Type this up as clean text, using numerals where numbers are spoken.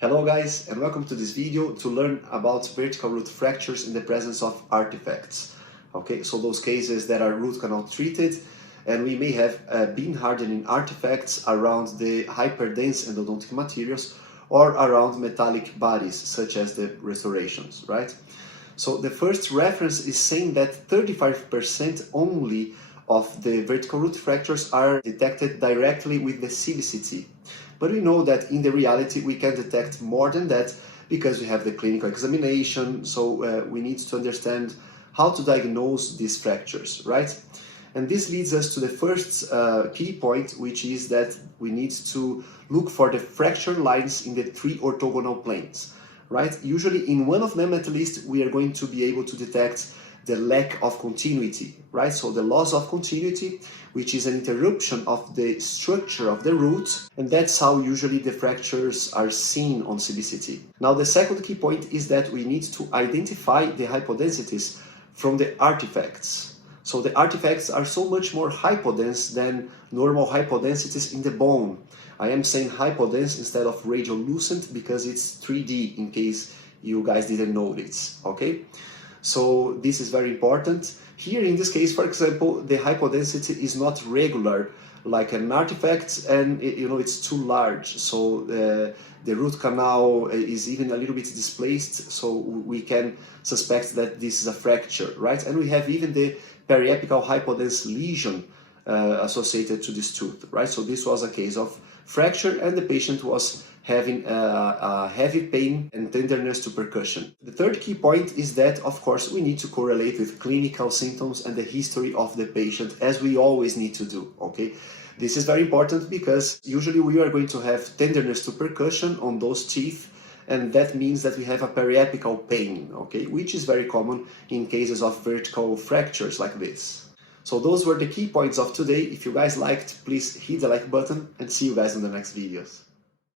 Hello guys, and welcome to this video to learn about vertical root fractures in the presence of artifacts. Okay, so those cases that are root canal treated, and we may have beam hardening artifacts around the hyperdense endodontic materials or around metallic bodies such as the restorations, right? So the first reference is saying that 35% only of the vertical root fractures are detected directly with the CBCt. But we know that in the reality we can detect more than that because we have the clinical examination, so we need to understand how to diagnose these fractures, right? And this leads us to the first key point, which is that we need to look for the fracture lines in the three orthogonal planes, right? Usually in one of them at least we are going to be able to detect the lack of continuity, right? So the loss of continuity, which is an interruption of the structure of the root, and that's how usually the fractures are seen on CBCt. Now the second key point is that we need to identify the hypodensities from the artifacts. So the artifacts are so much more hypodense than normal hypodensities in the bone. I am saying hypodense instead of radiolucent because it's 3D in case you guys didn't know this, okay? So this is very important. Here in this case, for example, the hypodensity is not regular like an artifact, and it's too large. So the root canal is even a little bit displaced, so we can suspect that this is a fracture, right? And we have even the periapical hypodense lesion associated to this tooth, right? So this was a case of fracture and the patient was having a heavy pain and tenderness to percussion. The third key point is that, of course, we need to correlate with clinical symptoms and the history of the patient, as we always need to do, okay? This is very important because usually we are going to have tenderness to percussion on those teeth, and that means that we have a periapical pain, okay? Which is very common in cases of vertical fractures like this. So those were the key points of today. If you guys liked, please hit the like button and see you guys in the next videos.